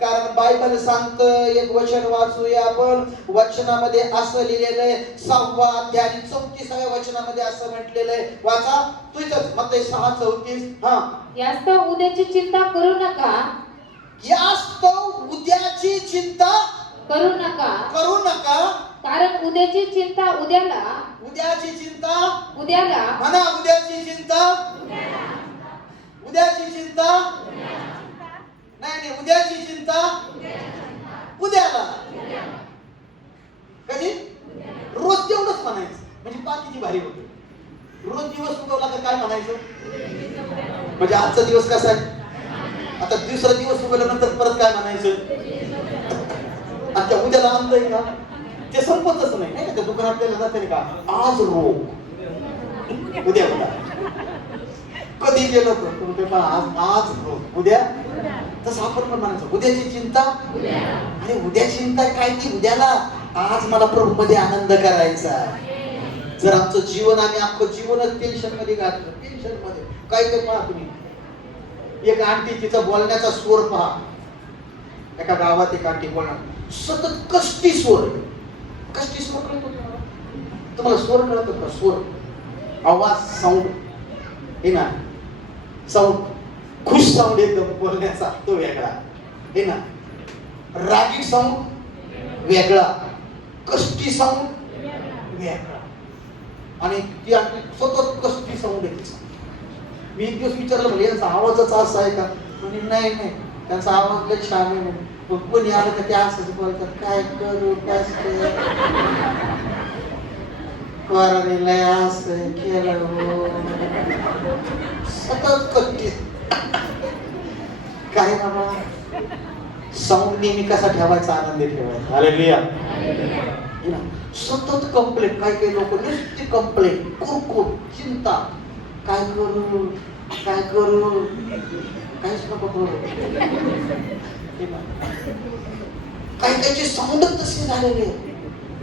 कारण बायबल सांगत, एक वचन वाचूया आपण. वचनामध्ये असं लिहिलेलं आहे, 6 अध्याय 34व्या वचनामध्ये असं म्हटलेलं आहे. वाचा तुझंच मत्ती 6:34. हा, यास्तव उद्याची चिंता करू नका. यास्तव उद्याची चिंता करू नका. करू नका. कारण उद्याची चिंता उद्याला. उद्याची चिंता उद्याला. म्हणा, उद्याची चिंता. उद्याची चिंता नाही, उद्याची चिंता उद्याला. कधी? रोज तेवढंच म्हणायचं, म्हणजे पाच किती भारी होते. रोज दिवस उगवला का काय म्हणायचं, म्हणजे आजचा दिवस कसा आहे. आता दुसरा दिवस उगवल्यानंतर परत काय म्हणायचं, आता उद्याला आणतोय का, ते संपतच नाही. नाही का, त्या दुकानात गेलं जाते का, आज रोग उद्या कधी गेलो तर आज उद्या. तसं आपण पण म्हणायचं उद्याची चिंता. आणि उद्या चिंता काय ती उद्याला. आज मला प्रभू मध्ये आनंद करायचा. जर आमचं जीवन आम्ही अख्खं जीवनच टेन्शन मध्ये घातलं, टेन्शन मध्ये काय ते पहा तुम्ही. एक आंटी, तिचा बोलण्याचा स्वर पहा. एका गावात एक आंटी बोलणार, सतत कष्टी स्वर. कष्टी स्वर कळतो तुम्हाला? स्वर कळतो का? स्वर, आवाज, साऊंड हे ना, साऊंड, खुश साऊंड एकदम बोलण्याचा तो वेगळा हे ना, रागीट साऊंड वेगळा, कष्टी साऊंड वेगळा. आणि ती सतत कष्टी साऊंड आहे. मी एक दिवस विचारलं, म्हणजे यांचा आवाजच असा आहे का? म्हणजे नाही, त्यांचा आवाज लय छान आहे. कोणी आलं का ते असंच बोलतात, काय करू लय असं केलं सतत कष्टी. काय बाबा, साऊंड नेहमी कसा ठेवायचा, आनंदी ठेवायचा. हालेलुया. सतत कंप्लेंट. काही लोक नुसती कंप्लेंट, कुरकुर, चिंता, काय करू काहीच नको करू. काही साऊंडच तसे झालेले.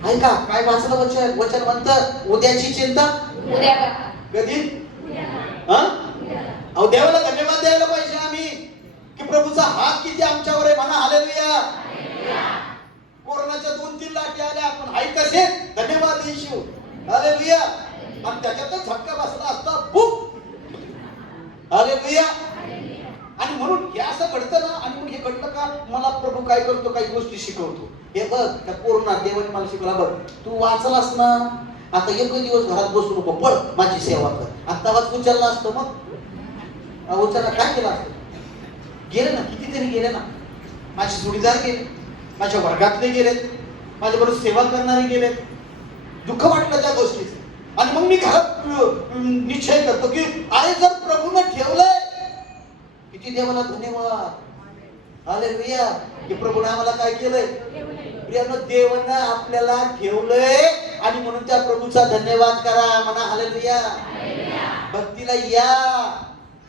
ऐका काय वाचलं वचन. वचन म्हणतं उद्याची चिंता उद्याला. कधी? अहो, देवाला धन्यवाद द्यायला पाहिजे आम्ही की प्रभूचा हात किती आमच्यावर आहे. म्हणा हालेलुया. कोरोनाच्या 2-3 लाटी आल्या, आपण हाय कसे धन्यवाद येशू. हालेलुया. आणि त्याच्यातच झटका बसला असता बुक. हालेलुया. आणि म्हणून हे असं घडतं ना. आणि मग हे घडलं का, मला प्रभू काय करतो, काही गोष्टी शिकवतो. हे बघ, त्या कोरोना देवाने मला शिकवला. बघ, तू वाचलास ना, आता एक दिवस घरात बसू नको, पळ माझी सेवा कर. आता आवाज उचलला असतो, मग उचलला काय केला असतं. गेले ना, कितीतरी गेले ना. माझे जोडीदार गेले, माझ्या वर्गातले गेलेत, माझ्या बरोबर सेवा करणारे गेलेत. दुःख वाटलं त्या गोष्टीचं. आणि मग मी घरात निश्चय करतो की अरे, जर प्रभूने ठेवलंय, किती देवाला धन्यवाद. हालेलुया. की प्रभूने आम्हाला काय केलंय, देवानं आपल्याला ठेवलंय. आणि म्हणून त्या प्रभूचा धन्यवाद करा. म्हणा हालेलुया. भक्तीला या,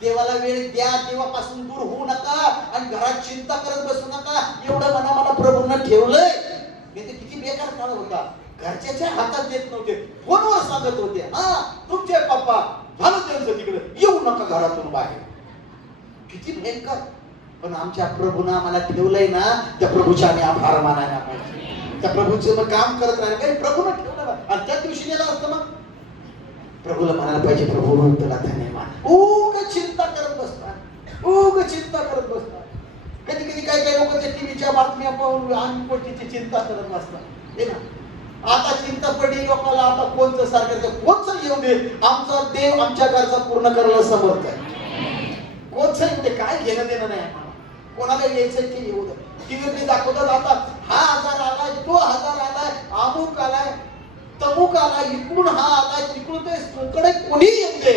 देवाला वेळ द्या, देवापासून दूर होऊ नका आणि घरात चिंता करत बसू नका. एवढं म्हणा, मला प्रभूनं ठेवलंय. ते किती बेकार काळ होता. घरच्याच्या हातात देत नव्हते, फोनवर सांगत होते, हा तुमचे पप्पा झालं त्यांचं तिकडे, येऊ नका घरातून बाहेर. किती भयंकर. पण आमच्या प्रभूनं आम्हाला ठेवलंय ना, त्या प्रभूचे आम्ही आभार मानायला पाहिजे. त्या प्रभूचं मग काम करत राहिलं काही प्रभूनं ठेवलं. आणि त्या दिवशी गेला असतं मग प्रभूला म्हणायला पाहिजे, प्रभू तुला धन्यवाद. उगाच चिंता करत बसतात, उगाच चिंता करत बसतात. कधी कधी काही लोक त्या टीव्हीच्या बातम्या पाहून अनकोटीची चिंता करत बसतात. हे ना, आता चिंता पडली लोकांना. आता कोणतं सारखं, कोणचं येऊ दे, आमचा देव आमच्या गरजा पूर्ण करायला समर्थ आहे. कोणचं येऊ दे, काय घेणं देणं नाही आम्हाला. कोणाला यायचं ते येऊ दे. टीव्हीवरती दाखवतात आता हा आजार आलाय, तो आजार आलाय, अमुक आलाय, तमुक आलाय, इकडून हा आलाय, तिकडून ते कोणी येऊ दे,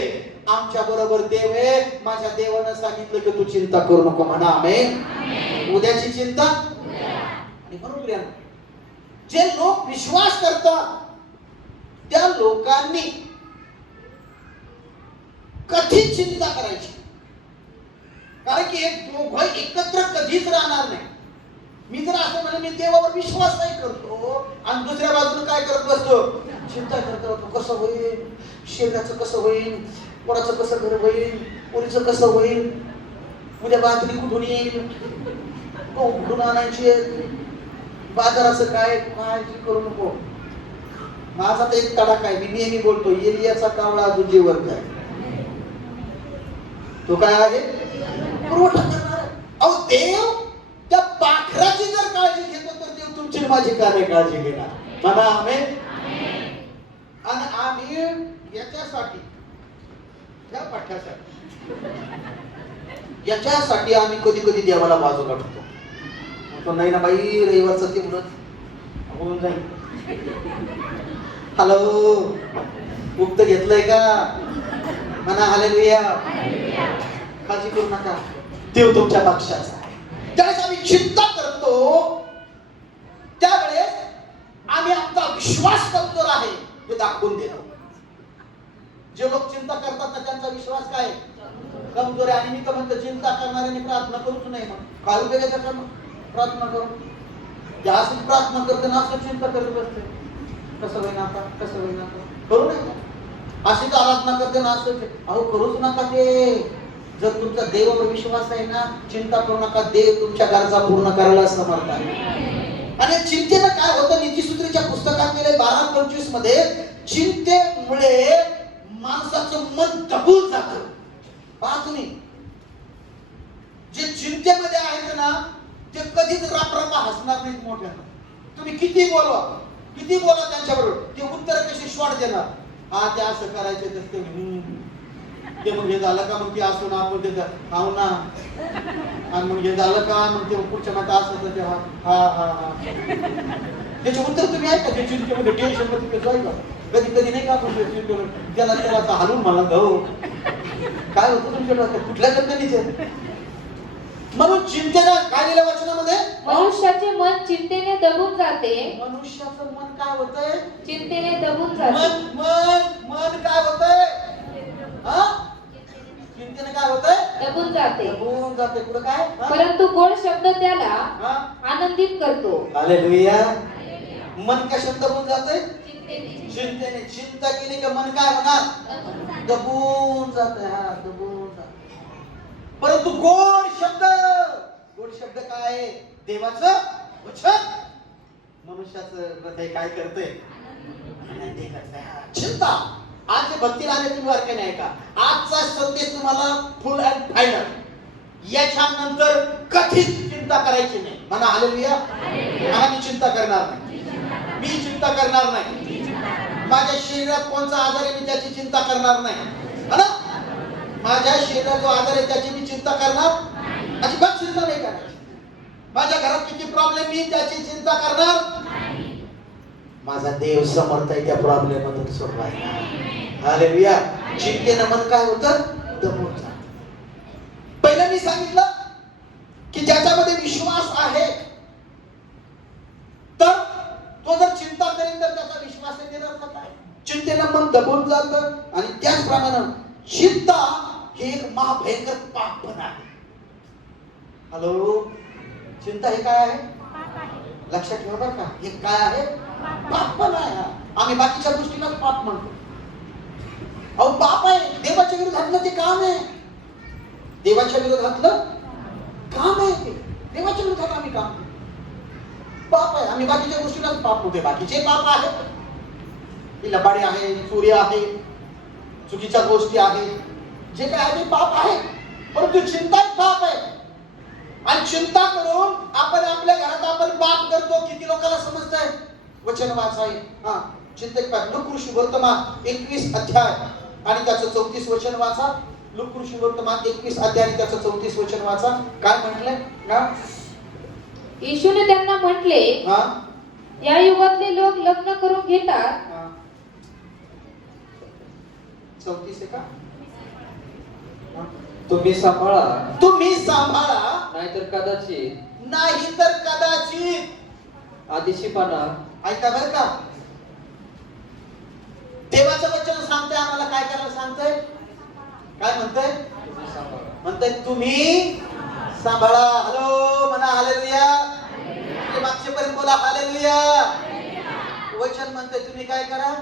आमच्या बरोबर देव आहे. माझ्या देवानं सांगितलं की तू चिंता करू नको. म्हणा आमेन. उद्याची चिंता. आणि म्हणून जे लोक विश्वास करतात त्या लोकांनी कधीच चिंता करायची. कारण की एक दोघं एकत्र कधीच राहणार नाही. मी जर असं म्हणे, मी देवावर विश्वास नाही करतो आणि दुसऱ्या बाजूने काय करत बसतो, चिंता करतो, कसं होईल, शेजाचं कसं होईल, कोणाचं कसं घर होईल, पोरीचं कसं होईल, उद्या बाजरी कुठून येईल, कुठून आणायची, बाजाराचं काय, काळजी करू नको. माझा तर एक तडाखा आहे, मी नेहमी बोलतो, एलियाचा कावळा अजून जेवण काय, तो काय आहे, पुरवठा करणार. अहो देव त्या पाखराची जर काळजी घेतो तर देव तुमची माझी का नाही काळजी घेणार? म्हणा आमेन. आणि आम्ही याच्यासाठी, त्या पाठ्यासाठी, याच्यासाठी आम्ही कधी कधी देवाला बाजू काढतो. तो नाही ना बाई, रविवारचं ते व्रत होऊन जाईल. हॅलो, मुक्त घेतलंय का? म्हणा हालेलुया. काळजी करू नका, देव तुमच्या पक्षाचा आहे. ज्यावेळेस आम्ही चिंता करतो त्यावेळेस आम्ही आमचा विश्वास कमजोर आहे हे दाखवून देतो. जे लोक चिंता करतात ना त्यांचा विश्वास काय कमजोर आहे. आणि मी तर म्हणतो चिंता करणाऱ्यांनी प्रार्थना करूच नाही. मग काय उपयोग आहे त्याचा? प्रार्थना करू, जास्त प्रार्थना करते ना असं चिंता करत बसते, कसं होईल आता, कसं होईल आता, करू नये का? अशीच आराधना करते ना असं, अहो करूच नका ते. जर तुमचा देवावर विश्वास आहे ना, चिंता करू नका, देव तुमच्या गरजा पूर्ण करायला समर्थ आहे. आणि चिंतेनं काय होतं, नीतिसूत्रीच्या पुस्तकात गेले 12:25 मध्ये, चिंतेमुळे माणसाचं मन दबून जातं. पहा तुम्ही, जे चिंतेमध्ये आहेत ना ते कधीच रापरापा हसणार नाहीत मोठ्यानं. तुम्ही किती बोला त्यांच्याबरोबर, ते उत्तर कशी शॉर्ट देणार. हा ते असं करायचं तसं, ते मग हे झालं का, मग ते असं ना, आपण ते हाव ना, आणि मग हे झालं का, मग ते पुढच्या माता असं ते हा हा हा हा. त्याचे उत्तर तुम्ही ऐका. ते चिंतेमध्ये टेन्शन मध्ये जाईल कधी कधी नाही का, त्याला त्याला हलवून मला हो काय होतं तुमच्या डोक्यात, कुठल्या कंपनीचे. म्हणून चिंतेला काय लिहिलं वचनामध्ये, मनुष्याचे मन चिंतेने दबून जाते. मनुष्याचं मन काय होतंय, चिंतेने दबून जाते. मन काय होतंय, हा चिंतेने काय होतंय, दबून जाते. पुढे काय, परंतु गोड शब्द त्याला आनंदित करतो. हालेलुया. मन कशात दबून जाते, चिंतेने. चिंता केली का मन काय होणार, दबून जाते. हा दबून जाते. परंतु गोड शब्द काय आहे, देवाचं वचन मनुष्याचं हृदय काय करते, आनंदी करते. चिंता आज भक्तीला आले तुम्ही वारके नाही का, आजचा संदेश तुम्हाला फुल अँड फायनल. याच्यानंतर कधीच चिंता करायची नाही. म्हणा हालेलुया. मी चिंता करणार नाही, मी चिंता करणार नाही. माझ्या शरीरात कोणता आजार आहे मी त्याची चिंता करणार नाही. माझ्या शरीरात जो आजार आहे त्याची मी चिंता करणार अजिबात चिंता नाही करायची. माझ्या घरात किती प्रॉब्लेम मी त्याची चिंता करणार. माझा देव समर्थ आहे त्या प्रॉब्लेम मधून सोडवायला. हालेलुया. चिंतेनं मन काय होतं, दबून जातं. पहिलं मी सांगितलं की ज्याच्यामध्ये विश्वास आहे तर तो जर चिंता करेल तर त्याचा विश्वास आहे निरर्थक आहे. चिंतेनं मन दबून जातं. आणि त्याचप्रमाणे चिंता हे एक महाभयंकर पाप पण आहे. हॅलो, चिंता हे काय आहे, लक्षात ठेवा बरं का. हे काय आहे, पाप पण आहे. आम्ही बाकीच्या गोष्टीलाच पाप म्हणतो. अहो पाप आहे, देवाच्या विरोधातलं ते काम आहे. देवाच्या विरोधातलं काम आहे ते. देवाच्या विरोधात आम्ही काम करतो, पाप आहे. आम्ही बाकीच्या गोष्टीलाच पाप होते. बाकीचे पाप आहेत, लबाडी आहे, चोरी आहे, चुकीच्या गोष्टी आहेत, जे काय आहे ते पाप आहे. परंतु चिंता एक पाप आहे. आणि चिंता करून आपण आपल्या घरात आपण पाप करतो. किती लोकांना समजतंय, वचन वाचाय. हा चिंतक पाप. लूक वर्तमान 21 अध्याय आणि त्याचं 34 वचन वाचा. लूक वर्तमान 21 अध्याय आणि त्याचं 34 वचन वाचा. काय म्हटलंय ना, येशूने त्यांना म्हटले, या युगातले लोक लग्न करून घेतात. 34 का, तुम्ही सांभाळा नाहीतर कदाचित आदिशीपणा. ऐका बरं का, देवाचं वचन सांगतंय आम्हाला काय करायला सांगतंय. काय म्हणतंय, म्हणतंय तुम्ही सांभाळा. हॅलो म्हणा हालेलुया. मागचे पर्यंत बोला हालेलुया. वचन म्हणतंय तुम्ही काय करा,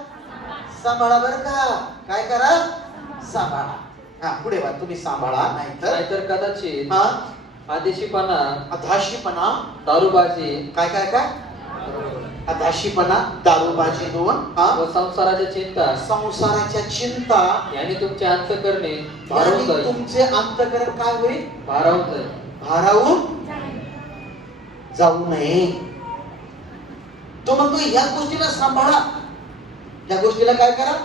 सांभाळा बरं का. काय करा? सांभाळा. हा पुढे वा. तुम्ही सांभाळा, नाहीतर नाहीतर कदाचित हा आदेशीपणा, अधाशीपणा, दारूबाजी काय काय काय अधाशीपणा, दारूबाजी दोन, व संसाराच्या चिंता संसाराच्या चिंता यांनी तुमचे अंतःकरणे आणि भारावून जाईल. तुमचे अंतःकरण काय होईल? भारावून जाईल. भारावून जाऊ नये. तो म्हणतो या गोष्टीला सांभाळा. या गोष्टीला काय करा?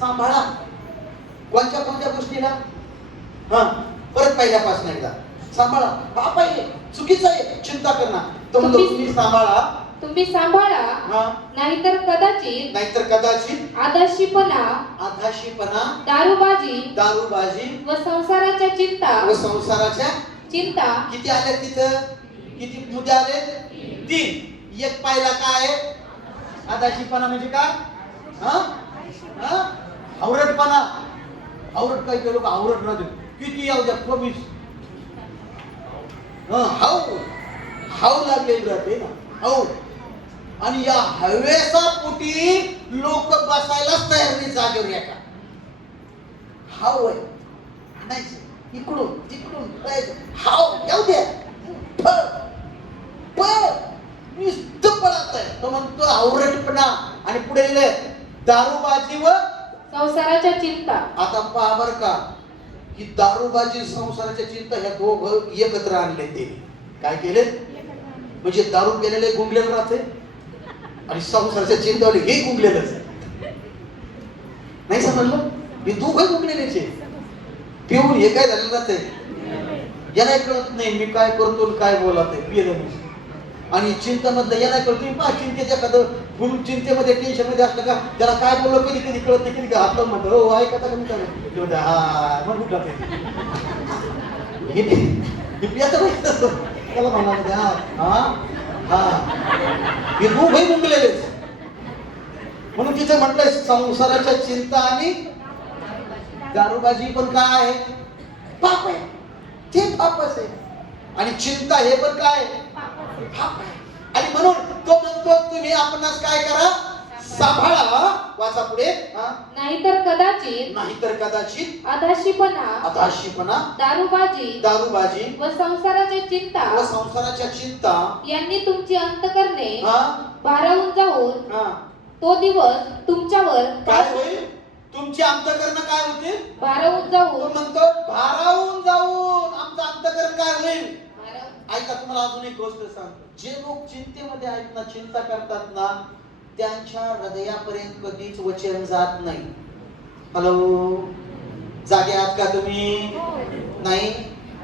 सांभाळा. कोणत्या कोणत्या गोष्टीला? हा परत पहिल्यापासून एकदा सांभाळा. पाप आहे, चुकीचं आहे चिंता करणं. तो म्हणतो तुम्ही सांभाळा. तुम्ही सांभाळा, हा नाहीतर कदाचित नाहीतर कदाचित आदर्शीपणा, आधाशीपणा, दारूबाजी दारूबाजी व संसाराच्या चिंता व संसाराच्या चिंता किती आले तिथं? किती मुद्दे आले? 3. एक पाहिला काय आहे? आदाशीपणा म्हणजे काय? हा हा आवरटपणा. आवरट काही काही लोक आवरट राहते. किती येऊ द्या कमीच. हाव हाव लागलेली राहते ना. हाव. आणि या हवेचा पोटी लोक बसायलाच तयार नाही जागेवर. एका हाव आहे आणायचं इकडून तिकडून जायचं. हाव येऊ द्या. नुसतं पळत आहे. तो म्हणतो आवरटपणा. आणि पुढे लिहिलंय दारूबाजी व संसाराच्या चिंता. आता पहा बर का की दारूबाजी संसाराच्या चिंता ह्या दोघं एकत्र आणले. ते काय केले? म्हणजे दारू केलेले गुंगलेलं राहते आणि संसाराच्या चिंतावले हे गुंगलेलंच आहे. नाही समजलं? हे दोघं गुंगलेलेचे. पिऊन हे काय झालेलं राहते याला कळत नाही मी काय करतो काय बोलत आहे. पिलं नाही. आणि चिंतामधलं याला कळतो. पहा चिंतेच्या एखादं चिंतेमध्ये टेन्शन मध्ये असलं का त्याला काय बोललं कधी कधी कळत नाही. कधी हात लावून म्हणतो हो ऐका कमी काय हा मग उठला त्याला म्हणा हा हा हे दोघही मुंगलेले. म्हणून तिथे म्हटलंय संसाराच्या चिंता आणि दारूबाजी पण काय आहे? पाप आहे. ते पापच आहे. आणि चिंता हे पण काय? पाप आहे. आणि म्हणून तो म्हणतो तुम्ही आपणास काय करा? सांभाळा. वाचा पुढे. नाहीतर कदाचित नाहीतर कदाचित आदर्शीपणा, अधाशीपणा, दारूबाजी दारूबाजी व संसाराच्या चिंता व संसाराच्या चिंता यांनी तुमची अंतःकरणे हा भारावून जाऊन हा तो दिवस तुमच्यावर काय होईल? तुमची अंतःकरण काय होतील? भारावून तो जाऊन म्हणतो भारावून जाऊन आमचं अंतःकरण काय होईल? ऐका तुम्हाला अजून एक गोष्ट सांगतो. जे लोक चिंतेमध्ये आहेत ना, चिंता करतात ना, त्यांच्या हृदयापर्यंत कधीच वचन जात नाही. हॅलो जागे आहात का तुम्ही? नाही.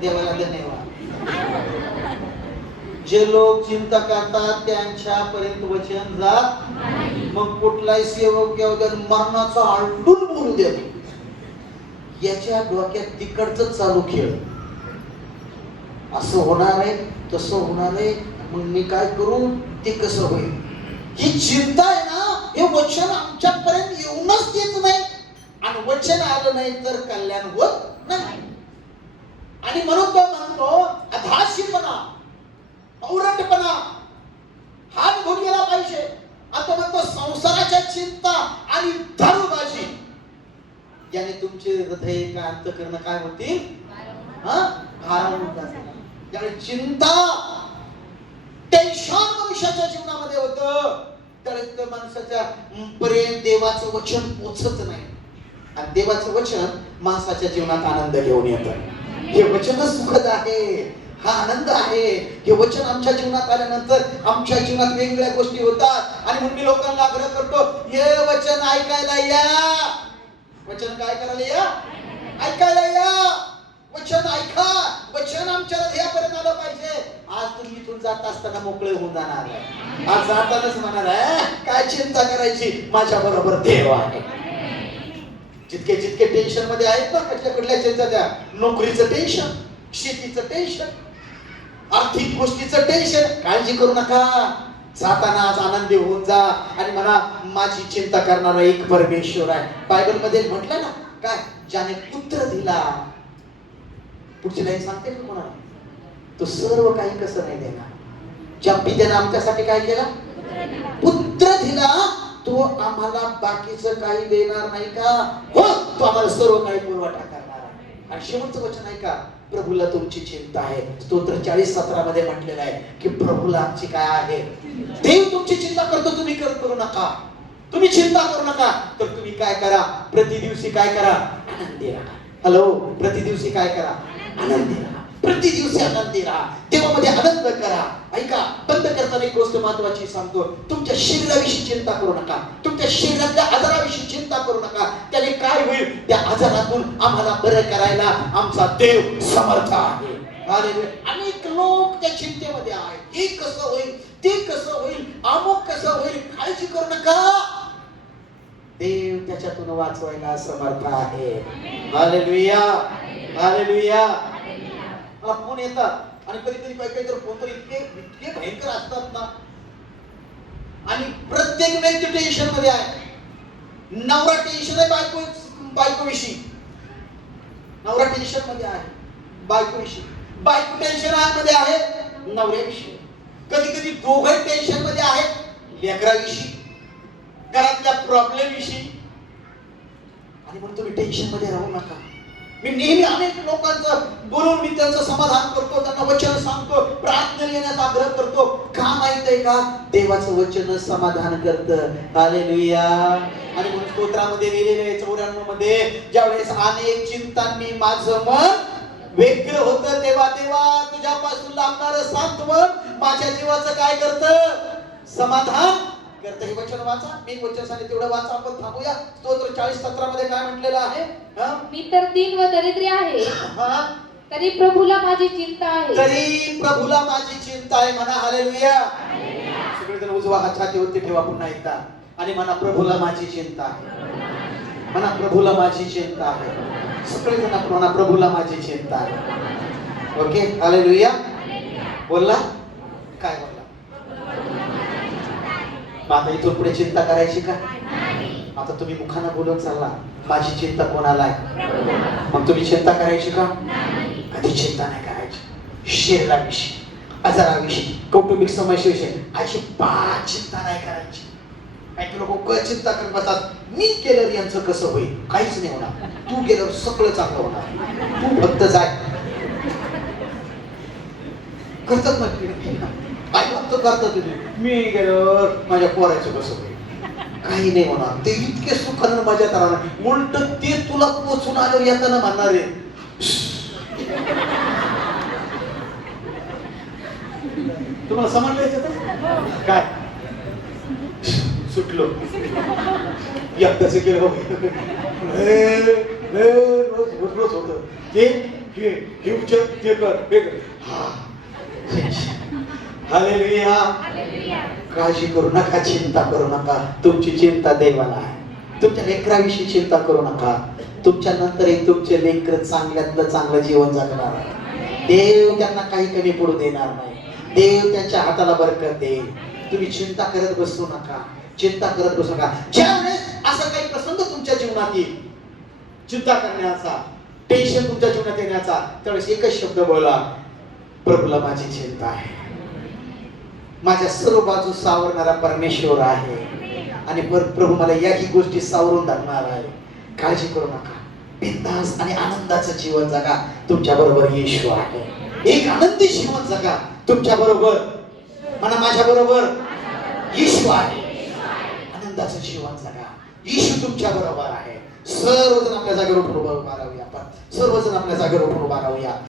देवाला धन्यवाद. जे लोक चिंता करतात त्यांच्यापर्यंत वचन जात. मग कुठलाही सेवक मरणाचा आलटून बोलू द्या याच्या डोक्यात तिकडचं चालू खेळ. असं होणार आहे तसं होणार आहे मग मी काय करू? ते कसं होईल? ही चिंता आहे ना, हे वचन आमच्यापर्यंत येऊनच देत नाही. आणि वचन आलं नाही तर कल्याण होत नाही. आणि म्हणून तो म्हणतो अधाशीपणा, औरटपणा हा निघून गेला पाहिजे. आता म्हणतो संसाराच्या चिंता आणि दारूबाजी याने तुमचे हृदय काय अंतःकरण काय होतील? भारावून जातील. त्यामुळे चिंता टेन्शन मनुष्याच्या जीवनामध्ये होतं. तर माणसाच्या पर्यंत देवाचं वचन पोचत नाही. आणि देवाचं वचन माणसाच्या जीवनात आनंद घेऊन येतं. हे वचनच सुखद आहे. हा आनंद आहे. हे वचन आमच्या जीवनात आल्यानंतर आमच्या जीवनात वेगवेगळ्या गोष्टी होतात. आणि म्हणून मी लोकांना आग्रह करतो हे वचन ऐकायला या. वचन काय करायला या? ऐकायला या. वचन ऐका. वचन आमच्या हृदयापर्यंत आलं पाहिजे. आज तुम्ही इथून जात असताना मोकळे होऊन जाणार आहे. आज जातानाच म्हणणार आहे काय चिंता करायची, माझ्या बरोबर देव आहे. जितके जितके टेन्शन मध्ये आहेत ना, कुठल्या चिंता द्या. नोकरीचं टेन्शन, शेतीचं टेन्शन, आर्थिक गोष्टीचं टेन्शन, काळजी करू नका. जाताना आज आनंदी होऊन जा आणि म्हणा माझी चिंता करणारा एक परमेश्वर आहे. बायबल मध्ये म्हटलं ना काय, ज्याने पुत्र दिला. पुढची लाईन सांगते का कोणाला? तो सर्व काही कसं नाही देणार. ज्या पित्याने आमच्यासाठी काय केला? पुत्र दिला तो आम्हाला बाकीचं काही देणार नाही का? हो, तो आम्हाला सर्व काही पुरवठा करणार आहे. आणि शेवटचं वचन आहे का? प्रभूला तुमची चिंता आहे. स्तोत्र 40:17 मध्ये म्हटलेलं आहे की प्रभूला आमची काय आहे? देव तुमची चिंता करतो, तुम्ही करू नका. तुम्ही चिंता करू नका. तर तुम्ही काय करा? प्रति दिवशी काय करा? आनंदी राहा. हॅलो, प्रति दिवशी काय करा? आनंदी राहा. प्रति दिवशी आनंदी राहा. देवामध्ये आनंद करा. ऐका, बंद करताना एक गोष्ट महत्वाची सांगतो. तुमच्या शरीराविषयी चिंता करू नका. तुमच्या शरीरातल्या आजाराविषयी चिंता करू नका. त्याने काय होईल? त्या आजारातून आम्हाला बरं करायला आमचा देव समर्थ आहे. अनेक लोक त्या चिंतेमध्ये आहेत. हे कसं होईल, ते कसं होईल, अमुक कसं होईल. काळजी करू नका. देव त्याच्यातून वाचवायला समर्थ आहे. Hallelujah, hallelujah. मला फोन येतात आणि कधी कधी काही तर फोन तर इतके भयंकर असतात ना. आणि प्रत्येक व्यक्ती टेन्शन मध्ये आहे. नवरा टेन्शन आहे बायकोविषयी. नवरा टेन्शन मध्ये आहे बायकोविषयी. बायको टेन्शन मध्ये आहे नवऱ्याविषयी. कधी कधी दोघं टेन्शन मध्ये आहेत लेकराविषयी, घरातल्या प्रॉब्लेम विषयी. आणि म्हणून तुम्ही टेन्शन मध्ये राहू नका. मी नेहमी अनेक लोकांचं बोलून मी त्यांचं समाधान करतो, त्यांना वचन सांगतो, प्रार्थना येण्याचा आग्रह करतो. का माहित आहे का? देवाचं वचन समाधान करतं. हालेलुया. आणि म्हणून स्तोत्रामध्ये लिहिलेलं आहे 94 मध्ये, ज्यावेळेस अनेक चिंतांनी माझं मन व्यग्र होतं, तेव्हा देवा तुझ्यापासून लागणारं सांत्वन माझ्या जीवाचं काय करतं? समाधान करतं. हे वचन वाचा. मी वचन सांगितलं तेवढं वाचा. आपण थांबूया. स्तोत्र 40:17 मध्ये काय म्हटलेलं आहे? मी तर दीन व दरिद्री आहे, तरी प्रभूला माझी चिंता आहे. तरी प्रभूला माझी चिंता आहे. म्हणा हालेलुया. सगळेजण उजवा हात छातीवरती ठेवा पुन्हा एकदा आणि म्हणा प्रभूला माझी चिंता आहे. म्हणा प्रभूला माझी चिंता आहे. सगळेजण म्हणा प्रभूला माझी चिंता आहे. Okay, hallelujah. बोलला काय बोलला? आता इथून पुढे चिंता करायची का? आता तुम्ही मुखानं बोलून चालला माझी चिंता कोणाला आहे. मग तुम्ही चिंता करायची का? कधी चिंता नाही करायची. शरीराविषयी, आजाराविषयी, कौटुंबिक समस्येविषयी अजिबात चिंता नाही करायची. काही लोक चिंता करत बसतात. मी केल्यावर यांचं कसं होईल? काहीच नाही होणार. तू गेल्यावर सगळं चांगलं होणार. तू फक्त जाय. करतात ना काय फक्त करतात तुम्ही. मी गेल्यावर माझ्या पोराचं कसं होईल? काही नाही होणार. ते इतके सुखानं मजा राहणार. उलट ते तुला पोचून आल्यावर येताना म्हणणार आहे तुम्हाला समजलं काय? सुटलो एकदाच केलं रोज होत ते कर. हालेलुया. काळजी करू नका, चिंता करू नका. तुमची चिंता देवाला आहे. तुमच्या लेकराविषयी चिंता करू नका. तुमच्या नंतरही तुमचे लेकर चांगल्यातलं चांगलं जीवन जगणार आहे. देव त्यांना काही कमी पडू देणार नाही. देव त्यांच्या हाताला बरकत देईल. तुम्ही चिंता करत बसू नका. चिंता करत बसू नका. ज्यावेळेस असा काही प्रसंग तुमच्या जीवनात येईल, चिंता करण्याचा, टेन्शन तुमच्या जीवनात येण्याचा, त्यावेळेस एकच शब्द बोला, प्रभूला माझी चिंता आहे. माझ्या सर्व बाजू सावरणारा परमेश्वर आहे आणि प्रभू मला याही गोष्टी सावरून धरणार आहे. काळजी करू नका. बिनधास्त आणि आनंदाचं जीवन जगा. तुमच्या बरोबर येशू आहे. एक आनंदी जीवन जगा. तुमच्या बरोबर म्हणा, माझ्या बरोबर येशू आहे. आनंदाचं जीवन जगा. येशू तुमच्या बरोबर आहे. सर्वजण आपल्या जागेवर उभा राहूया. आपण सर्वजण आपल्या जागेवर उभा राहूया.